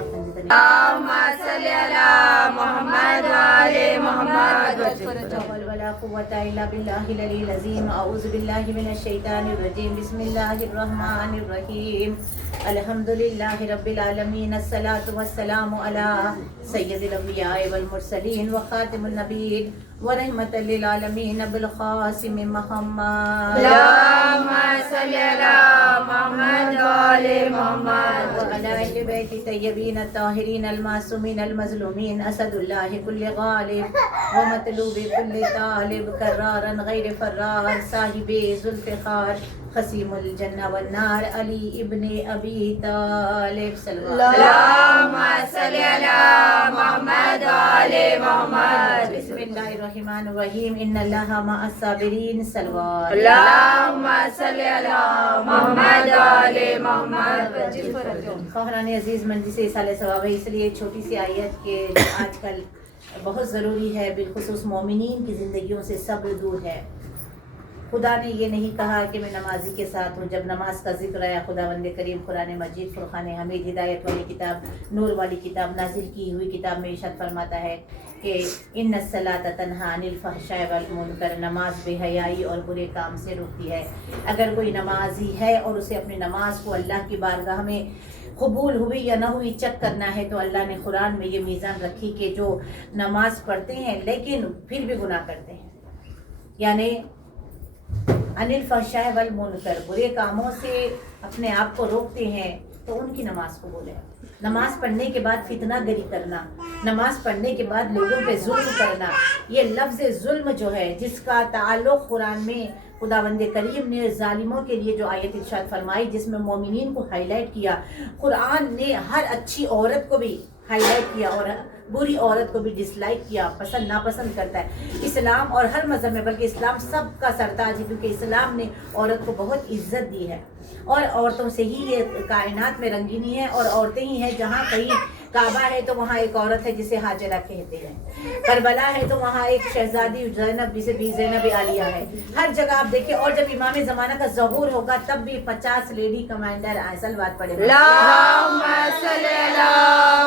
اللهم صل على محمد وعلى محمد ولا قوة إلا بالله العلي العظيم. أعوذ بالله من الشيطان الرجيم. بسم الله الرحمن الرحيم. الحمد لله رب العالمين. الصلاة والسلام على سيد الأنبياء والمرسلين وخاتم النبيين ورحمة للعالمين أبو القاسم محمد. اللهم صل على محمد وعلى محمد وعلى أهل بيت الطيبين الطاهرين المعصومين المظلومين. أسد الله كل غالب ومطلوب كل طالب كرارا غير فرار صاحب ذو الفقار خصيم الجنة والنار علي ابن أبي طالب صلى الله عليه وسلم. اللهم صل على محمد وعلى محمد. بسم الله الرحمن الرحيم. إن الله مع الصابرين. صلوات. اللهم صل على محمد وعلى محمد. خواہران عزیز مجلس سال ثواب ہے، اس لیے چھوٹی سی آیت کہ آج کل بہت ضروری ہے، بالخصوص مومنین کی زندگیوں سے صبر دور ہے. خدا نے یہ نہیں کہا کہ میں نمازی کے ساتھ ہوں. جب نماز کا ذکر آیا، خداوند کریم قرآن مجید فرقان حمید ہدایت والی کتاب، نور والی کتاب، نازل کی ہوئی کتاب میں ارشاد فرماتا ہے کہ ان الصلاۃ تنہی عن الفحشاء والمنکر، نماز بے حیائی اور برے کام سے روکتی ہے. اگر کوئی نمازی ہے اور اسے اپنی نماز کو اللہ کی بارگاہ میں قبول ہوئی یا نہ ہوئی چیک کرنا ہے، تو اللہ نے قرآن میں یہ میزان رکھی کہ جو نماز پڑھتے ہیں لیکن پھر بھی گناہ کرتے ہیں، یعنی عن الفحشاء والمنکر، برے کاموں سے اپنے آپ کو روکتے ہیں، تو ان کی نماز قبول ہے. نماز پڑھنے کے بعد فتنہ گری کرنا، نماز پڑھنے کے بعد لوگوں پہ ظلم کرنا، یہ لفظ ظلم جو ہے جس کا تعلق قرآن میں خداوند کریم نے ظالموں کے لیے جو آیت ارشاد فرمائی جس میں مومنین کو ہائی لائٹ کیا، قرآن نے ہر اچھی عورت کو بھی ہائی لائٹ کیا اور بری عورت کو بھی ڈس لائک کیا، پسند ناپسند کرتا ہے. اسلام اور ہر مذہب میں، بلکہ اسلام سب کا سرتاج ہے، کیونکہ اسلام نے عورت کو بہت عزت دی ہے اور عورتوں سے ہی یہ کائنات میں رنگینی ہے، اور عورتیں ہی ہیں. جہاں کہیں کعبہ ہے تو وہاں ایک عورت ہے جسے ہاجرہ کہتے ہیں، کربلا ہے تو وہاں ایک شہزادی زینب جسے بھی زینب عالیہ ہے. ہر جگہ آپ دیکھیں. اور جب امام زمانہ کا ظہور ہوگا تب بھی 50 لیڈی کمانڈر صلوات پڑھے. اللهم صل على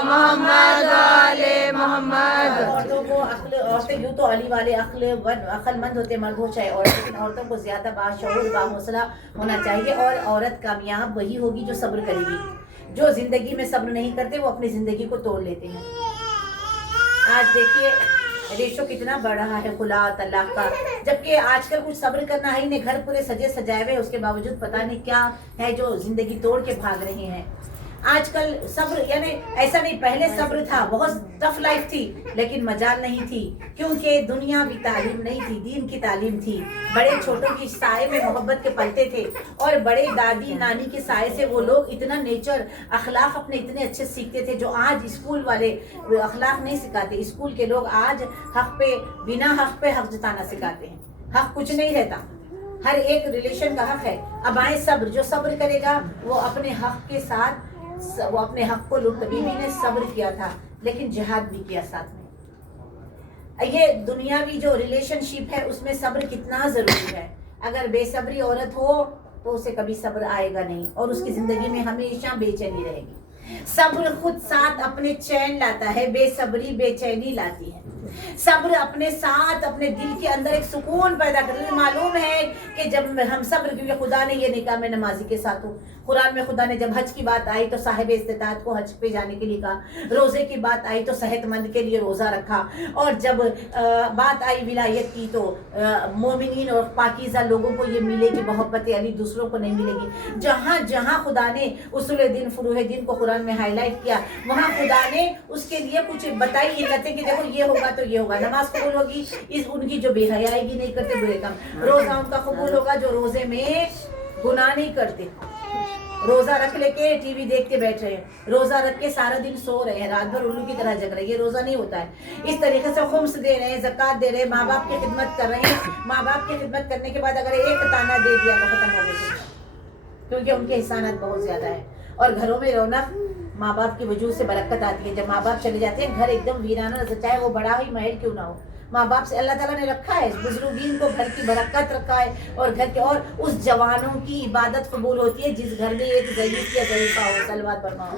محمد وعلى محمد. عورتوں کو عورتیں یوں تو علی والے عقل مند ہوتے مرد ہو چاہے عورت، لیکن عورتوں کو زیادہ باشعور باحوصلہ ہونا چاہیے. اور عورت کامیاب وہی ہوگی جو صبر کرے گی. جو زندگی میں صبر نہیں کرتے وہ اپنی زندگی کو توڑ لیتے ہیں. آج دیکھیے ریشو کتنا بڑھ رہا ہے خلا طلاق کا، جبکہ آج کل کچھ صبر کرنا ہے ہی نہیں. گھر پورے سجے سجائے ہوئے، اس کے باوجود پتہ نہیں کیا ہے جو زندگی توڑ کے بھاگ رہے ہیں. آج کل صبر یعنی ایسا نہیں، پہلے صبر تھا، بہت ٹف لائف تھی، لیکن مجال نہیں تھی کیونکہ دنیا بھی تعلیم نہیں تھی، دین کی تعلیم تھی. بڑے چھوٹوں کی سائے میں محبت کے پلتے تھے، اور بڑے دادی نانی کے سائے سے وہ لوگ اتنا نیچر اخلاق اپنے اتنے اچھے سیکھتے تھے جو آج اسکول والے اخلاق نہیں سکھاتے. اسکول کے لوگ آج حق پہ بنا حق پہ حق جتانا سکھاتے ہیں. حق کچھ نہیں رہتا، ہر ایک ریلیشن کا حق ہے. اب آئے صبر، جو صبر کرے گا وہ اپنے حق کے ساتھ، وہ اپنے حق کو لوٹ. بیوی نے صبر کیا تھا لیکن جہاد بھی کیا ساتھ میں. یہ دنیاوی جو ریلیشن شپ ہے اس میں صبر کتنا ضروری ہے. اگر بے صبری عورت ہو تو اسے کبھی صبر آئے گا نہیں، اور اس کی زندگی میں ہمیشہ بے چینی رہے گی. صبر خود ساتھ اپنے چین لاتا ہے، بے صبری بے چینی لاتی ہے. صبر اپنے ساتھ اپنے دل کے اندر ایک سکون پیدا کرتا ہے. معلوم ہے کہ جب ہم صبر، کیونکہ خدا نے یہ نہیں کہا میں نمازی کے ساتھ ہوں. قرآن میں خدا نے جب حج کی بات آئی تو صاحب استطاعت کو حج پہ جانے کے لیے کہا. روزے کی بات آئی تو صحت مند کے لیے روزہ رکھا. اور جب بات آئی ولایت کی تو مومنین اور پاکیزہ لوگوں کو یہ ملے کہ محبت علی دوسروں کو نہیں ملے گی. جہاں جہاں خدا نے اصول دین فروع دین کو قرآن میں ہائی لائٹ کیا، وہاں خدا نے اس کے لیے کچھ بتائی علتیں کہ دیکھو یہ ہوگا تو یہ ہوگا. نماز قبول ہوگی ان کی جو بے حیائی کی نہیں کرتے برے کام. روزہ ان کا قبول ہوگا جو روزے میں گناہ نہیں کرتے. روزہ رکھ لے کے ٹی وی دیکھ کے بیٹھ رہے ہیں، روزہ رکھ کے سارا دن سو رہے ہیں، رات بھر الو کی طرح جگ رہے ہیں، یہ روزہ نہیں ہوتا ہے. اس طریقے سے خمس دے رہے ہیں، زکوٰۃ دے رہے ہیں، ماں باپ کی خدمت کر رہے ہیں. ماں باپ کی خدمت کرنے کے بعد اگر ایک تانا دے دیا تو ختم ہو گئے، کیونکہ ان کے احسانات بہت زیادہ ہیں. اور گھروں میں رونق ماں باپ کی وجود سے برکت آتی ہے. جب ماں باپ چلے جاتے ہیں گھر ایک دم ویرانہ، چاہے وہ بڑا ہی محل کیوں نہ ہو. ماں باپ سے اللہ تعالیٰ نے رکھا ہے، بزرگین کو گھر کی برکت رکھا ہے، اور گھر کے اور اس جوانوں کی عبادت قبول ہوتی ہے جس گھر میں ایک ضعیف یا ضعیفہ ہو. صلوات فرماؤ.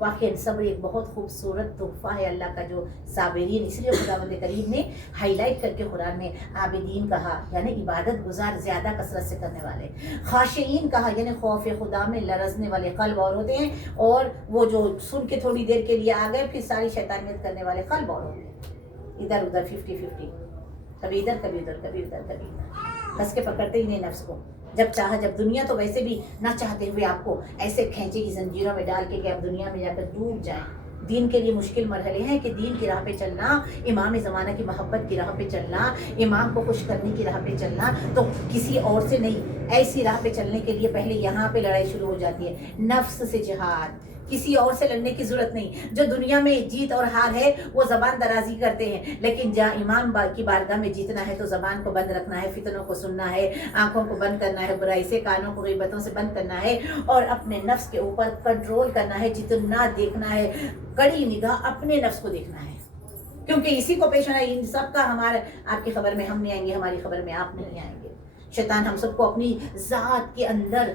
واقعی صبر ایک بہت خوبصورت تحفہ ہے اللہ کا جو صابرین، اس لیے خداوند کریم نے ہائی لائٹ کر کے قرآن میں عابدین کہا یعنی عبادت گزار زیادہ کثرت سے کرنے والے، خاشعین کہا یعنی خوف خدا میں لرزنے والے قلب اور ہوتے ہیں، اور وہ جو سن کے تھوڑی دیر کے لیے آ گئے پھر ساری شیطانیت کرنے والے قلب اور ہوتے ہیں، ادھر ادھر 50-50، کبھی ادھر کبھی ادھر کبھی ادھر کبھی ادھر، کس کے پکڑتے ہی نہیں نفس کو، جب چاہا جب دنیا تو ویسے بھی نہ چاہتے ہوئے آپ کو ایسے کھینچے کی زنجیروں میں ڈال کے کہ آپ دنیا میں جا کر ڈوب جائیں۔ دین کے لیے مشکل مرحلے ہیں کہ دین کی راہ پہ چلنا، امام زمانہ کی محبت کی راہ پہ چلنا، امام کو خوش کرنے کی راہ پہ چلنا، تو کسی اور سے نہیں، ایسی راہ پہ چلنے کے لیے پہلے یہاں پہ لڑائی شروع ہو جاتی ہے، نفس سے جہاد، کسی اور سے لڑنے کی ضرورت نہیں۔ جو دنیا میں جیت اور ہار ہے وہ زبان درازی کرتے ہیں، لیکن جہاں امام کی بارگاہ میں جیتنا ہے تو زبان کو بند رکھنا ہے، فتنوں کو سننا ہے، آنکھوں کو بند کرنا ہے، برائی سے، کانوں کو غیبتوں سے بند کرنا ہے، اور اپنے نفس کے اوپر کنٹرول کرنا ہے، جتنا دیکھنا ہے کڑی نگاہ اپنے نفس کو دیکھنا ہے، کیونکہ اسی کو پیش ہونا ہے۔ ان سب کا ہمارا آپ کی خبر میں ہم نہیں آئیں گے، ہماری خبر میں آپ نہیں آئیں گے۔ شیطان ہم سب کو اپنی ذات کے اندر،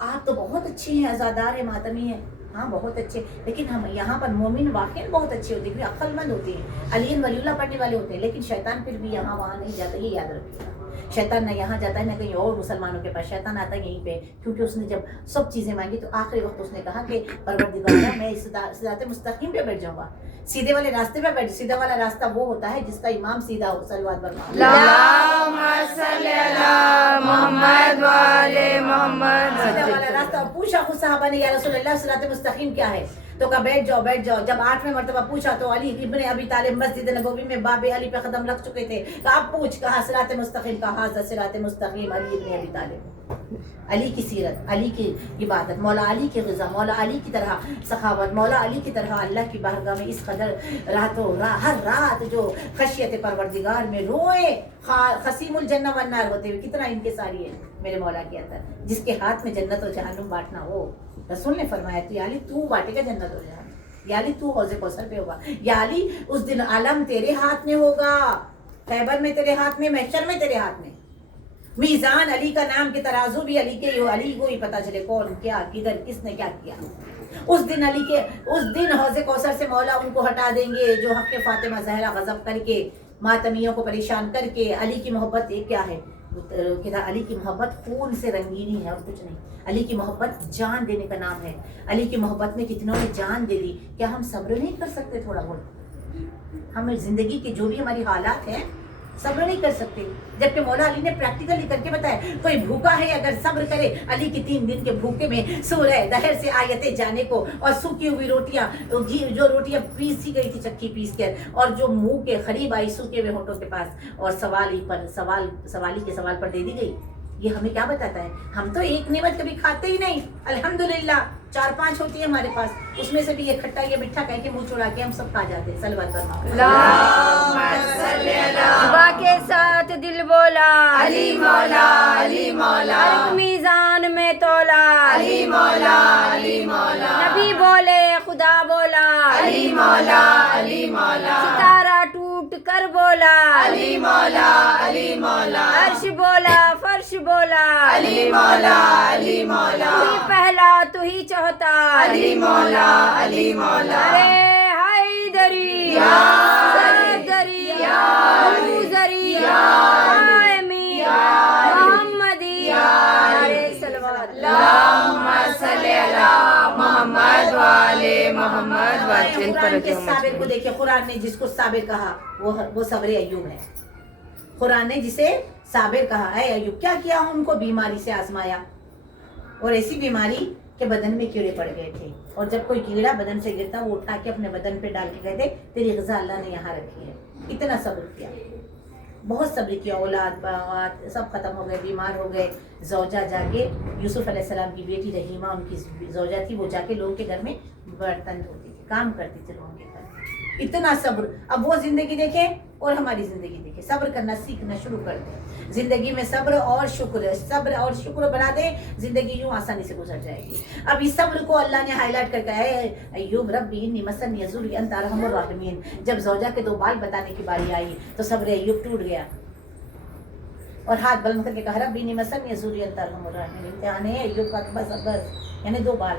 آپ تو بہت اچھی ہیں، عزادار ہیں، ماتمی ہیں، ہاں بہت اچھے، لیکن ہم یہاں پر مومن واقعی بہت اچھے ہوتے ہیں، عقل مند ہوتے ہیں، علی ولی اللہ پڑھنے والے ہوتے ہیں، لیکن شیطان پھر بھی یہاں وہاں نہیں جاتا، یہ یاد رکھیے گا۔ شیطان نہ یہاں جاتا ہے نہ کہیں اور مسلمانوں کے پاس، شیطان آتا ہے یہیں پہ، کیونکہ اس نے جب سب چیزیں مانگی تو آخری وقت اس نے کہا کہ پروردگارا میں صراط مستقیم پہ بیٹھ جاؤں گا، سیدھے والے راستے پہ بیٹھ۔ سیدھا والا راستہ وہ ہوتا ہے جس کا امام سیدھا ہو، صلوات برمائیں اللہم صلی علی محمد وآل محمد۔ سیدھا والا راستہ۔ اور پوچھا خود صحابہ نے یا رسول اللہ صراط مستقیم کیا ہے، تو کہا بیٹھ جاؤ بیٹھ جاؤ۔ جب 8ویں مرتبہ پوچھا تو علی ابن ابی طالب مسجد نبوی میں باب علی پہ قدم رکھ چکے تھے، کہا اب پوچھ، کہا صراط مستقیم، کہا ھذا صراط مستقیم علی ابن ابی طالب۔ علی کی سیرت، علی کی عبادت، مولا علی کی غذا، مولا علی کی طرح سخاوت، مولا علی کی طرح اللہ کی بارگاہ میں اس قدر ہر رات جو خشیت پروردگار میں روئے، خصیم الجنہ والنار ہوتے ہوئے، کتنا انکساری ہے میرے مولا کے اندر، جس کے ہاتھ میں جنت و جہنم بانٹنا ہو۔ رسول نے فرمایا تو یا علی تو بانٹے گا جنت و جہنم، یا علی تو حوض کوثر پہ ہوگا، یا علی اس دن عالم تیرے ہاتھ میں ہوگا، خیبر میں تیرے ہاتھ میں، محشر میں تیرے ہاتھ میں، میزان علی کا نام کے ترازو بھی علی کے، علی کو ہی پتا چلے کون کیا کدھر کس نے کیا کیا۔ اس دن علی کے، اس دن حوض کوثر سے مولا ان کو ہٹا دیں گے جو حق فاطمہ زہرا غضب کر کے ماتمیوں کو پریشان کر کے۔ علی کی محبت ایک کیا ہے، علی کی محبت خون سے رنگینی ہے اور کچھ نہیں، علی کی محبت جان دینے کا نام ہے۔ علی کی محبت میں کتنوں نے جان دے دی، کیا ہم صبر نہیں کر سکتے تھوڑا بہت؟ ہم زندگی کے جو بھی ہماری حالات ہیں صبر نہیں کر سکتے، جبکہ مولا علی نے پریکٹیکلی کر کے بتایا کوئی بھوکا ہے اگر صبر کرے، علی کی 3 دن کے بھوکے میں سورہ دہر سے آیتیں جانے کو، اور سوکھی ہوئی روٹیاں، جو روٹیاں پیسی گئی تھی چکی پیس کر، اور جو منہ کے قریب آئی سوکھے ہوئے ہونٹوں کے پاس، اور سوالی کے سوال پر دے دی گئی، یہ ہمیں کیا بتاتا ہے؟ ہم تو ایک نعمت کبھی کھاتے ہی نہیں، الحمدللہ 4-5 ہوتی ہے ہمارے پاس، اس میں سے بھی یہ کھٹا یہ میٹھا کہہ کے منہ چڑا کے ہم سب کھا جاتے ہیں۔ صلوات برماؤ اللہم صلی علی۔ صبح کے ساتھ دل بولا علی مولا علی مولا، ہر میزان میں تولا علی مولا علی مولا، نبی بولے خدا بولا علی مولا علی مولا، ستارہ ٹوٹ کر بولا علی مولا علی مولا، عرش بولا فرش بولا علی مولا علی مولا، تو ہی پہلا تو ہی چوتھا علی مولا علی مولا، ارے حیدری سردری حضوری قائمی محمدی، ارے صلوات اللہم صلی علی محمد وآل محمد۔ قرآن کے صابر کو دیکھیں، قرآن نے جس کو صابر کہا وہ صبر ایوب ہے۔ قرآن نے جسے صابر کہا، اے ایوب کیا کیا ہوں ان کو بیماری سے آزمایا، اور ایسی بیماری کہ بدن میں کیڑے پڑ گئے تھے، اور جب کوئی کیڑا بدن سے گرتا وہ اٹھا کے اپنے بدن پہ ڈال کے کہتے تیری غذا اللہ نے یہاں رکھی ہے۔ اتنا صبر کیا، بہت صبر کیا، اولاد باغات سب ختم ہو گئے، بیمار ہو گئے، زوجہ جا کے یوسف علیہ السلام کی بیٹی رحیمہ ان کی زوجہ تھی، وہ جا کے لوگوں کے گھر میں برتن دھوتی تھی، کام کرتی تھی لوگوں کے گھر میں۔ اتنا صبر۔ اب وہ زندگی دیکھیں اور ہماری زندگی دیکھیں، صبر کرنا سیکھنا شروع کر دیں زندگی میں، صبر اور شکر بنا دیں، زندگی یوں آسانی سے گزر جائے گی۔ اب اس صبر کو اللہ نے ہائی لائٹ کر کے اے ایوب ربی انی مسنی الضر وانت ارحم الراحمین، جب زوجہ کے 2 بال بتانے کی باری آئی تو صبر ایوب ٹوٹ گیا، اور ہاتھ بلند کر کے کہا ربی انی مسنی الضر وانت ارحم الراحمین، امتحان ہے ایوب کا، بس یعنی 2 بال،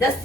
10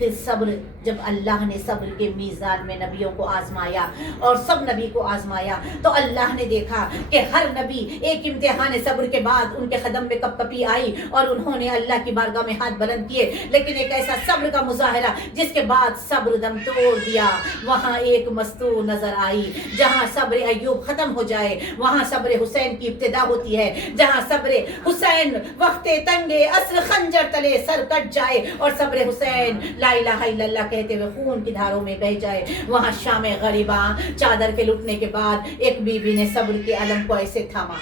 پھر صبر، جب اللہ نے صبر کے میزان میں نبیوں کو آزمایا اور سب نبی کو آزمایا تو اللہ نے دیکھا کہ ہر نبی ایک امتحان صبر کے بعد ان کے قدم میں کپ کپی آئی اور انہوں نے اللہ کی بارگاہ میں ہاتھ بلند کیے، لیکن ایک ایسا صبر کا مظاہرہ جس کے بعد صبر دم توڑ دیا، وہاں ایک مستور نظر آئی۔ جہاں صبر ایوب ختم ہو جائے وہاں صبر حسین کی ابتدا ہوتی ہے، جہاں صبر حسین وقت تنگے عصر خنجر تلے سر کٹ جائے اور صبر حسین لا الہ الا اللہ کہتے ہوئے خون کی دھاروں میں بہہ جائے، وہاں شام غریباں چادر کے لٹنے کے بعد ایک بی بی نے صبر کے علم کو ایسے تھاما۔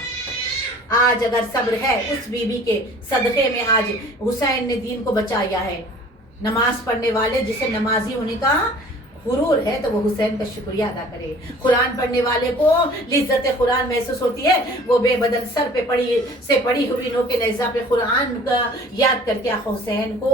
آج اگر صبر ہے اس بی بی کے صدقے میں آج حسین نے دین کو بچایا ہے۔ نماز پڑھنے والے جسے نمازی ہونے کا غرور ہے تو وہ حسین کا شکریہ ادا کرے، قرآن پڑھنے والے کو لذت قرآن محسوس ہوتی ہے، وہ بے بدن سر پہ پڑی ہوئی نوک نیزہ پہ قرآن کا یاد کر کے آقا حسین کو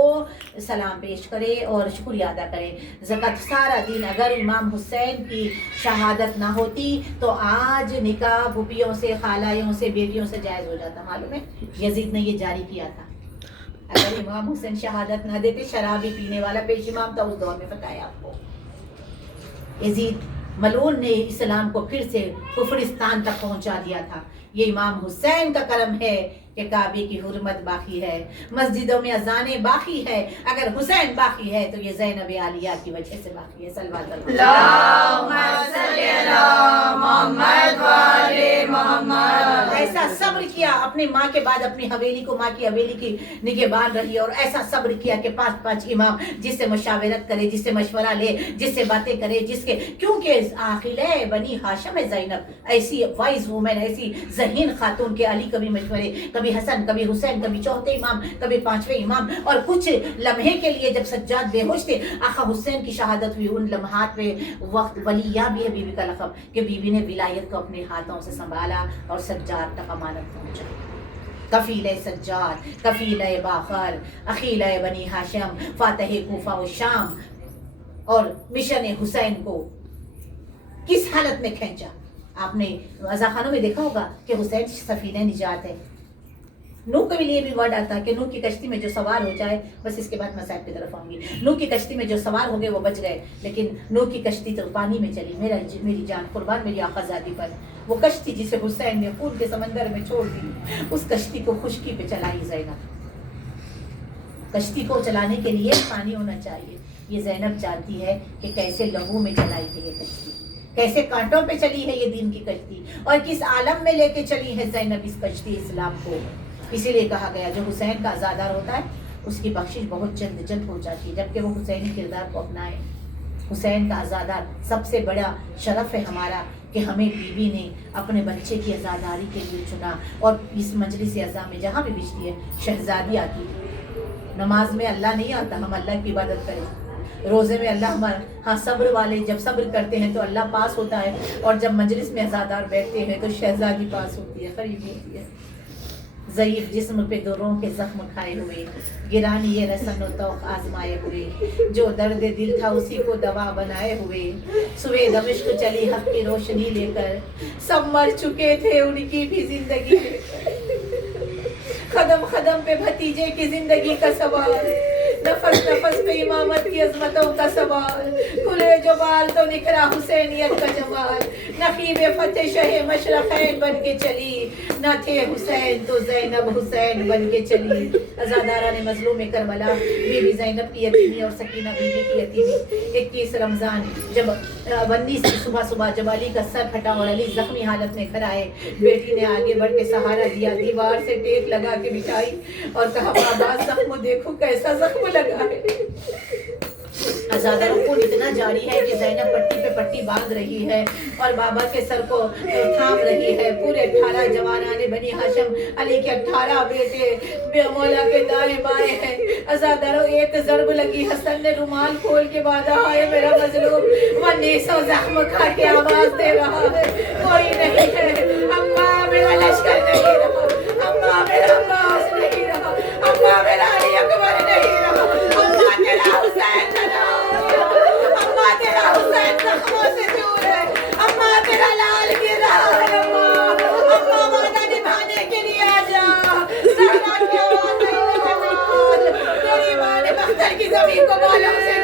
سلام پیش کرے اور شکریہ ادا کرے۔ زکوٰۃ سارا دن اگر امام حسین کی شہادت نہ ہوتی تو آج نکاح پھوپھیوں سے خالائیوں سے بیٹیوں سے جائز ہو جاتا۔ معلوم ہے یزید نے یہ جاری کیا تھا، اگر امام حسین شہادت نہ دیتے، شرابی پینے والا پیش امام تھا اس دور میں، پتہ ہے آپ کو۔ یزید ملعون نے اسلام کو پھر سے کفرستان تک پہنچا دیا تھا۔ یہ امام حسین کا کرم ہے کہ کعبے کی حرمت باقی ہے، مسجدوں میں اذانیں باقی ہے، اگر حسین باقی ہے تو یہ زینب عالیہ کی وجہ سے باقی ہے۔ صلوات اللہم صلی علی محمد و آل محمد۔ ایسا صبر کیا اپنی ماں کے بعد اپنی حویلی کو، ماں کی حویلی کی نگہبان رہی اور ایسا صبر کیا کہ 5 امام جس سے مشاورت کرے، جس سے مشورہ لے، جس سے باتیں کرے، جس کے کیونکہ عاقلہ بنی ہاشم ہے زینب، ایسی وائز وومن، ایسی ذہین خاتون کے علی کبھی مشورے، کبھی حسن، کبھی حسین، کبھی چوتھے امام، کبھی 5ویں امام، اور کچھ لمحے کے لیے جب سجاد بے ہوش تھے آقا حسین کی شہادت ہوئی، ان لمحات میں وقت ولیہ بھی ہے بی بی کا لقب کہ بی بی نے ولایت کو اپنے ہاتھوں سے سنبھالا اور سجاد تک امانت پہنچائی۔ کفیل سجاد، کفیل باخر، اخیل بنی ہاشم، فاتح کوفہ و شام، اور مشن حسین کو کس حالت میں کھینچا۔ آپ نے رضاخانوں میں دیکھا ہوگا کہ حسین سفینہ نجات ہے۔ نوح کے لیے بھی ورڈ آتا ہے کہ نوح کی کشتی میں جو سوار ہو جائے، بس اس کے بعد میں صاحب کی طرف آؤں گی، نوح کی کشتی میں جو سوار ہو گئے وہ بچ گئے، لیکن نوح کی کشتی تو پانی میں چلی، میری جان قربان میری آقا زادی پر، وہ کشتی جسے حسین نے خون کے سمندر میں چھوڑ دی، اس کشتی کو خشکی پہ چلائی زینب۔ کشتی کو چلانے کے لیے پانی ہونا چاہیے، یہ زینب جانتی ہے کہ کیسے لہو میں چلائی ہے یہ کشتی، کیسے کانٹوں پہ چلی ہے یہ دین کی کشتی، اور کس عالم میں لے کے چلی ہے زینب اس کشتی اسلام کو۔ اسی لیے کہا گیا جو حسین کا عزادار ہوتا ہے اس کی بخشش بہت جلد ہو جاتی ہے، جبکہ وہ حسینی کردار کو اپنائے۔ حسین کا عزادار سب سے بڑا شرف ہے ہمارا کہ ہمیں بیوی نے اپنے بچے کی عزاداری کے لیے چنا، اور اس مجلس اعزاء میں جہاں بھی بچتی ہے شہزادی آتی ہے۔ نماز میں اللہ نہیں آتا، ہم اللہ کی عبادت کریں، روزے میں اللہ ہمارا، ہاں صبر والے جب صبر کرتے ہیں تو اللہ پاس ہوتا ہے، اور جب مجلس میں عزادار بیٹھتے ہیں تو شہزادی پاس ہوتی ہے، قریب ہوتی ہے۔ ضعیف جسم پہ دروں کے زخم کھائے ہوئے، گرانی یہ رسن و توق آزمائے ہوئے، جو درد دل تھا اسی کو دوا بنائے ہوئے، سوے دمشق چلی حق کی روشنی لے کر، سب مر چکے تھے ان کی بھی زندگی لے کر، قدم قدم پہ بھتیجے کی زندگی کا سوال، نفس نفس پہ امامت کی عظمتوں کا سوال، کھلے جو بال تو نکھرا حسینیت کا جمال، نقیب فتح شہ مشرقین بن کے چلی، نہ تھے حسین تو زینب حسین بن کے چلی۔ عزادارہ نے مظلوم کربلا بی بی زینب کی یتیمی اور سکینہ بی بی کی یتیمی 21 رمضان جب 19 کی صبح جب علی کا سر پھٹا اور علی زخمی حالت میں کھڑا ہے، بیٹی نے آگے بڑھ کے سہارا دیا، دیوار سے ٹیک لگا کے بٹھائی اور کہا بابا زخم دیکھو کیسا زخم لگا ہے۔ عزاداروں کو اتنا جاری ہے کہ زینب پٹی پہ پٹی باندھ رہی ہے اور بابا کے سر کو تھام رہی ہے۔ پورے 18 جوانان بنی ہاشم، علی کے 18 بیٹے مولا کے دائیں بائیں ہیں۔ عزاداروں ایک ضرب لگی، حسن نے رومال کھول کے باندھا ہے، میرا مظلوم 1900 زخم کھا کے آواز دے رہا ہے، کوئی نہیں ہے، اماں میرا لشکر نہیں رہا، اماں میرا عباس نہیں رہا، اماں میرا علی اکبر نہیں رہا، اماں تیرا حسین اماں تیرا حسین زخموں سے دور ہے، اماں تیرا لال گر رہا ہے، اماں وعدہ نبھانے کے لیے آ جا، زہرا کی آواز نہیں ہے، تیری ماں نے بختر کی زمین کو بالوں سے